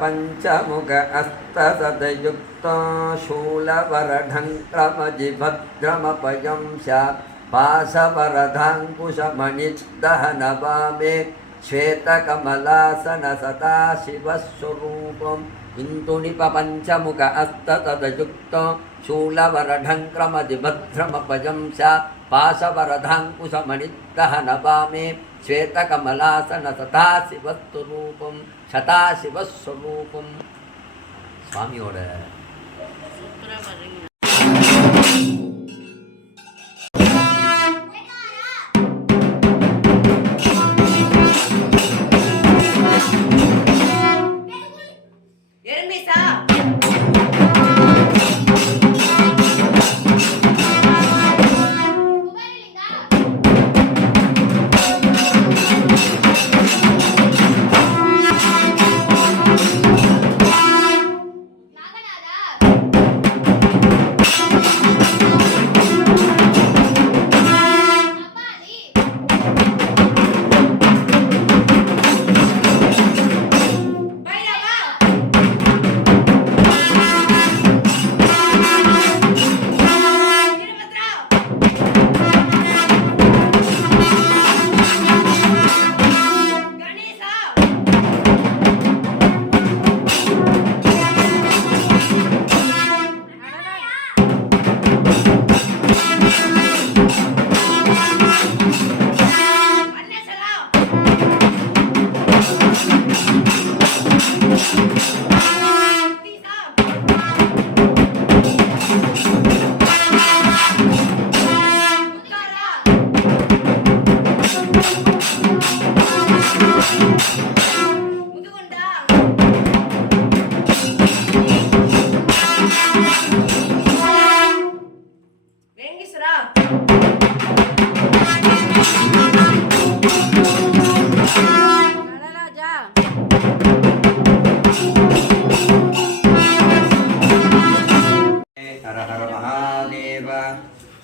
पंचमुख अस्तसदयुक्तो शूलवरढङ्क्रमजिभद्रमपयं स्यात् पाशवरधाङ्कुशमणिदहनवामे श्वेतकमलासनसदाशिवस्वरूपम् इन्दुनिपपञ्चमुख अस्तसदयुक्तो शूलवरढङ्क्रमजिभद्रमपयं स्यात् पाशवरधाङ्कुशमणिदहनवामे श्वेतकमलासनसदाशिवस्वरूपम् சதாசிவஸ்வரூபம். சுவாமியோட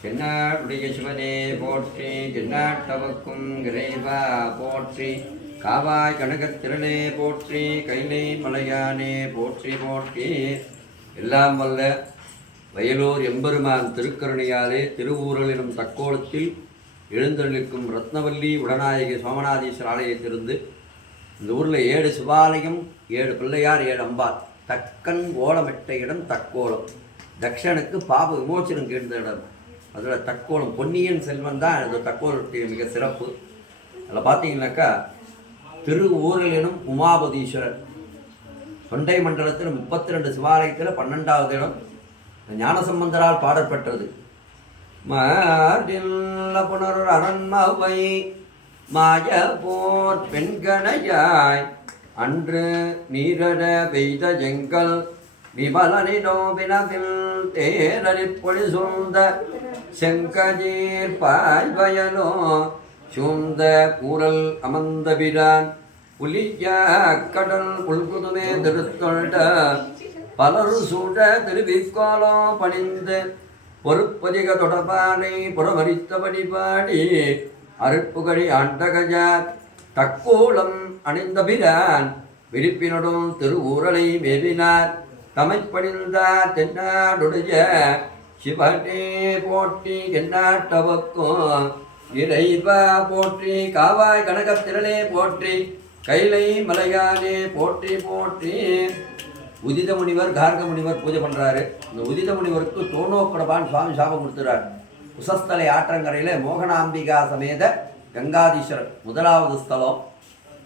தென்னாடுடைய சிவனே போற்றி, தென்னாட்டவர்க்கும் இறைவா போற்றி, காவாய் கனகத்திரளே போற்றி, கைலை மலையானே போற்றி போற்றி. எல்லாம் வல்ல வயலூர் எம்பெருமான் திருக்கருணையாலே திருவூரல் எனும் தக்கோலத்தில் எழுந்தருளிக்கும் ரத்னவல்லி உடநாயகி சோமநாதீஸ்வர ஆலயத்திலிருந்து இந்த ஊரில் 7 சிவாலயம், 7 பிள்ளையார், 7 அம்பாள். தக்கன் ஓலமிட்ட இடம் தக்கோலம். தக்ஷனுக்கு பாப விமோச்சனம் கேட்ட இடம். அதில் தக்கோலம் பொன்னியின் செல்வன் தான் அந்த தக்கோலத்துடைய மிக சிறப்பு. அதில் பார்த்தீங்கன்னாக்கா திருவூரல் எனும் உமாபதீஸ்வரர் தொண்டை மண்டலத்தில் 32 சிவாலயத்தில் 12வது இடம் ஞானசம்பந்தரால் பாடற்பெற்றது. மார்டில்ல புனர் அரண்மவை மாய போர் பெண்கணையாய் அன்று நீரட பெய்த எங்கள் விமலனிடோ பினவில் தேரறிப்பொழி சூழ்ந்த செங்கஜீர் பாய்வயலோ சூழ்ந்த கூறல் அமர்ந்தபிரான் புலிய கடல் புல்குதுமே திருத்தொண்ட பலரு சூட திருவிக்கோலோ பணிந்து பொறுப்பதிக தொடர்பானை புறமரித்தபடி பாடி அருட்புகழி ஆண்டகஜா தக்கோலம் அணிந்தபிரான் விரிப்பினடும் திருவூரலை மேவினார். தமைப்பணிந்தார் தென்னாடுடைய சிவனே போற்றி, எந்நாட்டவர்க்கும் இறைவா போற்றி, காவாய் கனகத்திரளே போற்றி, கைலை மலையானே போற்றி போற்றி. உதித முனிவர் கார்க முனிவர் பூஜை பண்ணுறாரு. இந்த உதித முனிவருக்கு தோணோக்கடபான் சுவாமி சாபம் கொடுத்துறார். உசஸ்தலை ஆற்றங்கரையில் மோகனாம்பிகா சமேத கங்காதீஸ்வரர் 1வது ஸ்தலம்.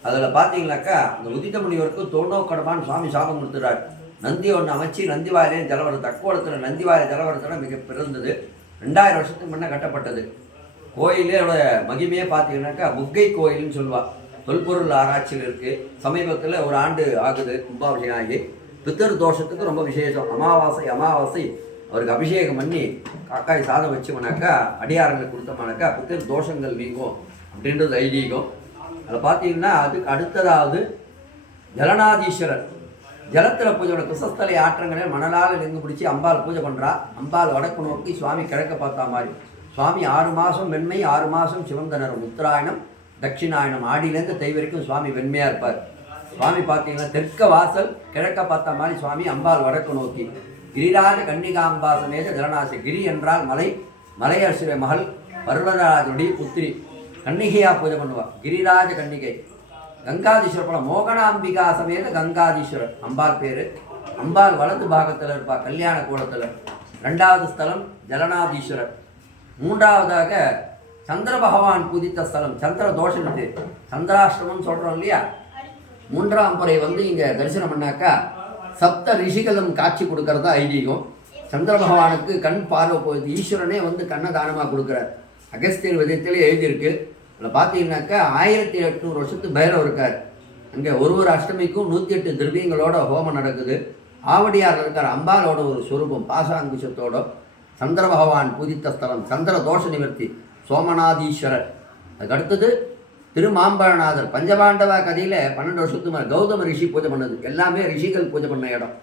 அதில் பார்த்தீங்கன்னாக்கா இந்த உதித முனிவருக்கு தோணோக்கடபான் சுவாமி சாபம் கொடுத்துறார். நந்தி ஒன்று அமைச்சு நந்திவாயிலே ஜலவரம், தக்கோலத்தில் நந்திவாயில ஜலவரத்தில் மிக பிறந்தது. 2000 வருஷத்துக்கு முன்னே கட்டப்பட்டது. கோயிலோட மகிமையே பார்த்தீங்கன்னாக்கா முக்கை கோயில்னு சொல்லுவாள். தொல்பொருள் ஆராய்ச்சியில் இருக்குது. சமீபத்தில் ஒரு ஆண்டு ஆகுது கும்பாபிஷேகம் ஆகி. பித்தர் தோஷத்துக்கு ரொம்ப விசேஷம். அமாவாசை அவருக்கு அபிஷேகம் பண்ணி காக்காய் சாதம் வச்சோம்னாக்கா அடியாரங்களுக்கு கொடுத்தோம்னாக்கா பித்தர் தோஷங்கள் நீங்கும் அப்படின்றது ஐதீகம். அதில் பார்த்தீங்கன்னா அதுக்கு அடுத்ததாவது ஜலநாதீஸ்வரர் ஜலத்தில் பூஜை பண்ண குசஸ்தலை ஆற்றங்களில் மணலால் லிங்கம் பிடிச்சி அம்பாள் பூஜை பண்ணுறா. அம்பாள் வடக்கு நோக்கி, சுவாமி கிழக்க பார்த்தா மாதிரி. சுவாமி 6 மாதம் வெண்மை, 6 மாதம் சிவந்த நிறம். உத்தராயணம் தட்சிணாயணம் ஆடியிலேருந்து தை வரைக்கும் சுவாமி வெண்மையாக இருப்பார். சுவாமி பார்த்தீங்கன்னா தெற்க வாசல் கிழக்க பார்த்தா மாதிரி சுவாமி. அம்பாள் வடக்கு நோக்கி. கிரிராஜ கன்னிகாம்பா சமேத ஜலநாசி. கிரி என்றால் மலை, மலையரசுடைய மகள் பர்வதராஜனுடைய புத்திரி. கன்னிகையாக பூஜை பண்ணுவாள், கிரிராஜ கன்னிகை. கங்காதீஸ்வரர் படம் மோகனாம்பிகா சமேத கங்காதீஸ்வரர் அம்பாள் பேர். அம்பாள் வலது பாகத்தில் இருப்பாள், கல்யாண கூடத்தில். 2வது ஸ்தலம் ஜலநாதீஸ்வரர். 3வதாக சந்திர பகவான் பூஜித்த ஸ்தலம். சந்திர தோஷம் இது, சந்திராஷ்டமம் சொல்கிறோம் இல்லையா. 3ஆம் முறை இங்கே தரிசனம் பண்ணாக்கா சப்த ரிஷிகளும் காட்சி கொடுக்கறதா ஐதீகம். சந்திர பகவானுக்கு கண் பார்வை போகுது. ஈஸ்வரனே கண்ணை தானமாக கொடுக்குறார். அகஸ்தியர் விதத்திலே எழுதியிருக்கு. அதில் பார்த்தீங்கன்னாக்கா 1800 வருஷத்து பைரவர் இருக்கார். அங்கே ஒரு அஷ்டமிக்கும் 108 திரவியங்களோட ஹோமம் நடக்குது. ஆவடியார் இருக்கார். அம்பாலோட ஒரு சுரூபம் பாசாங்குஷத்தோட. சந்திர பகவான் பூஜித்த ஸ்தலம். சந்திர தோஷ நிவர்த்தி சோமநாதீஸ்வரர். அதுக்கு அடுத்தது திருமாம்பழநாதர். பஞ்சபாண்டவ கதையில் 12 வருஷத்துக்கு மேலே கௌதம ரிஷி பூஜை பண்ணது. எல்லாமே ரிஷிகள் பூஜை பண்ண இடம்.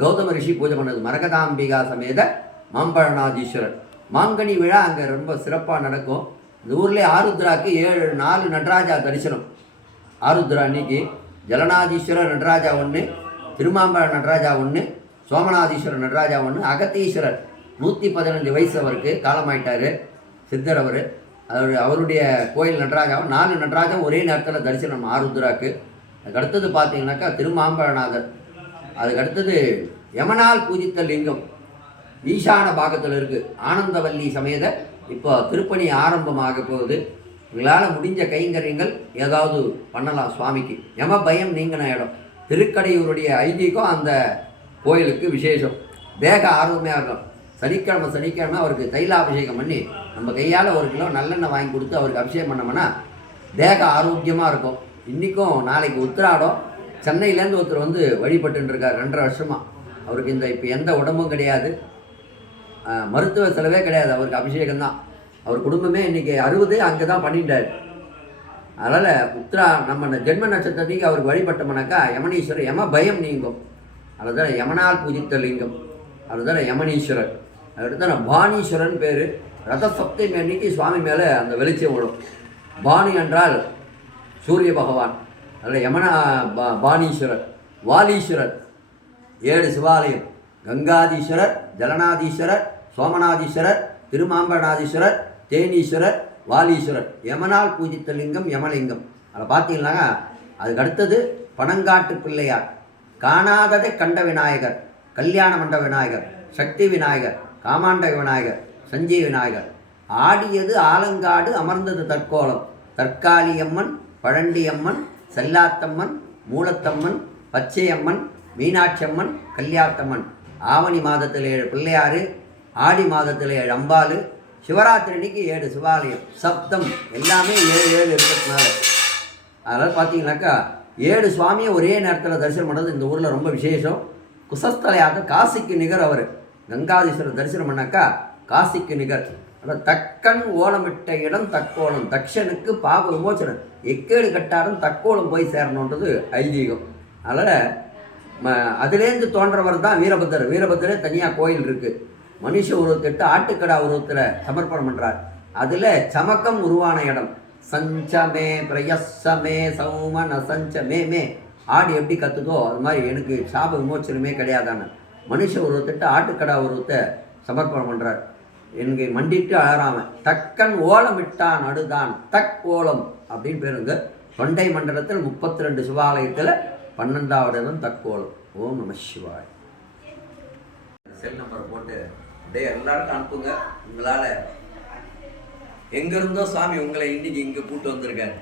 கௌதம ரிஷி பூஜை பண்ணது மரகதாம்பிகா சமேத மாம்பழநாதீஸ்வரர். மாங்கனி விழா அங்கே ரொம்ப சிறப்பாக நடக்கும். இந்த ஊரில் ஆருத்ராக்கு 4 நடராஜா தரிசனம். ஆருத்ரா அன்னைக்கு ஜலநாதீஸ்வரர் நடராஜா 1, திருமாம்பழ நடராஜா 1, சோமநாதீஸ்வரர் நடராஜா 1, அகத்தீஸ்வரர் 115 வயசு அவருக்கு, காலமாயிட்டார் சித்தர் அவர். அவருடைய கோயில் நடராஜாவும் 4 நடராஜா ஒரே நேரத்தில் தரிசனம் ஆருத்ராக்கு. அதுக்கடுத்தது பார்த்தீங்கன்னாக்கா திருமாம்பழநாதர். அதுக்கடுத்தது யமனால் பூஜித்த லிங்கம் ஈசான பாகத்தில் இருக்குது. ஆனந்தவல்லி சமேத இப்போ திருப்பணி ஆரம்பமாக போகுது. உங்களால் முடிஞ்ச கைங்கரியங்கள் ஏதாவது பண்ணலாம் சுவாமிக்கு. யம பயம் நீங்கின இடம். திருக்கடையூருடைய ஐதீகம் அந்த கோயிலுக்கு விசேஷம். தேக ஆர்வமே இருக்கும். சனிக்கிழமை அவருக்கு தைலாபிஷேகம் பண்ணி நம்ம கையால் 1 கிலோ நல்லெண்ணெய் வாங்கி கொடுத்து அவருக்கு அபிஷேகம் பண்ணோம்னா தேக ஆரோக்கியமாக இருக்கும். இன்றைக்கும் நாளைக்கு உத்திராடம். சென்னையிலேருந்து ஒருத்தர் வழிபட்டுருக்கார் 2.5 வருஷமாக. அவருக்கு இப்போ எந்த உடம்பும் கிடையாது, மருத்துவ செலவே கிடையாது. அவருக்கு அபிஷேகம் தான். அவர் குடும்பமே இன்றைக்கி 60 அங்கே தான் பண்ணிட்டார். அதனால் நம்ம ஜென்ம நட்சத்திரத்துக்கு அவருக்கு வழிபட்டோம்னாக்கா யமனீஸ்வரர் யம பயம் நீங்கும். அதுதான் யமனால் பூஜித்த லிங்கம். அதுதான் யமனீஸ்வரர். அதுதான் பாணீஸ்வரன் பேர். ரத சப்தமி அன்னைக்கு சுவாமி மேலே அந்த வெளிச்சம் விடும். பாணி என்றால் சூரிய பகவான். அதில் பாணீஸ்வரர். வாலீஸ்வரர் 7 சிவாலயம். கங்காதீஸ்வரர், ஜலநாதீஸ்வரர், சோமநாதீஸ்வரர், திருமாம்பழநாதீஸ்வரர், தேனீஸ்வரர், வாலீஸ்வரர். யமனால் பூஜித்த லிங்கம் யமலிங்கம். அதில் பார்த்தீங்கன்னாங்க அதுக்கு அடுத்தது பனங்காட்டு பிள்ளையார். காணாததை கண்ட விநாயகர், கல்யாண மண்ட விநாயகர், சக்தி விநாயகர், காமாண்ட விநாயகர், சஞ்சீவ விநாயகர். ஆடியது ஆலங்காடு அமர்ந்தது தற்கோலம். தற்காளியம்மன், பழண்டியம்மன், செல்லாத்தம்மன், மூலத்தம்மன், பச்சையம்மன், மீனாட்சியம்மன், கல்யாத்தம்மன். ஆவணி மாதத்தில் 7 பிள்ளையார், ஆடி மாதத்தில் 7 அம்பாள், சிவராத்திரி அன்னைக்கு 7 சிவாலயம். சப்தம் எல்லாமே 7 இருக்கிறதுனால. அதனால் பார்த்தீங்கன்னாக்கா 7 சுவாமியை ஒரே நேரத்தில் தரிசனம் பண்ணுறது இந்த ஊரில் ரொம்ப விசேஷம். குசஸ்தலையாக காசிக்கு நிகர் அவர். கங்காதீஸ்வரர் தரிசனம் பண்ணாக்கா காசிக்கு நிகர். அதாவது தக்கன் ஓலமிட்ட இடம் தக்கோலம். தக்ஷனுக்கு பாப விமோச்சனம். எக்கேடு கட்டாரம் தக்கோலம் போய் சேரணுன்றது ஐதீகம். அதனால் அதுலேருந்து தோன்றவர் தான் வீரபத்தர். வீரபத்தரே தனியாக கோயில் இருக்குது. மனுஷ உருவத்திட்டு ஆட்டுக்கடா உருவத்தில் சமர்ப்பணம் பண்ணுறார். அதில் சமக்கம் உருவான இடம். சஞ்சமே பிரயசமே சௌமன சஞ்சமே. ஆடு எப்படி கற்றுதோ அது மாதிரி எனக்கு சாப விமோச்சனமே கிடையாதான. மனுஷ உருவத்திட்டு ஆட்டுக்கடா உருவத்தை சமர்ப்பணம் பண்ணுறார். எனக்கு மண்டிட்டு அழறாம தக்கன் ஓலமிட்டான் அடுதான் தக் ஓலம் அப்படின்னு பேருங்க. தொண்டை மண்டலத்தில் 32 சிவாலயத்தில் 12வது இடம் தக்கோலம். ஓம் நம சிவாய். செல் நம்பரை போட்டு அப்படியே எல்லாருக்கும் அனுப்புங்க. உங்களால் எங்கேருந்தோ சாமி உங்களை இன்னைக்கு இங்கே கூப்பிட்டு வந்திருக்காரு.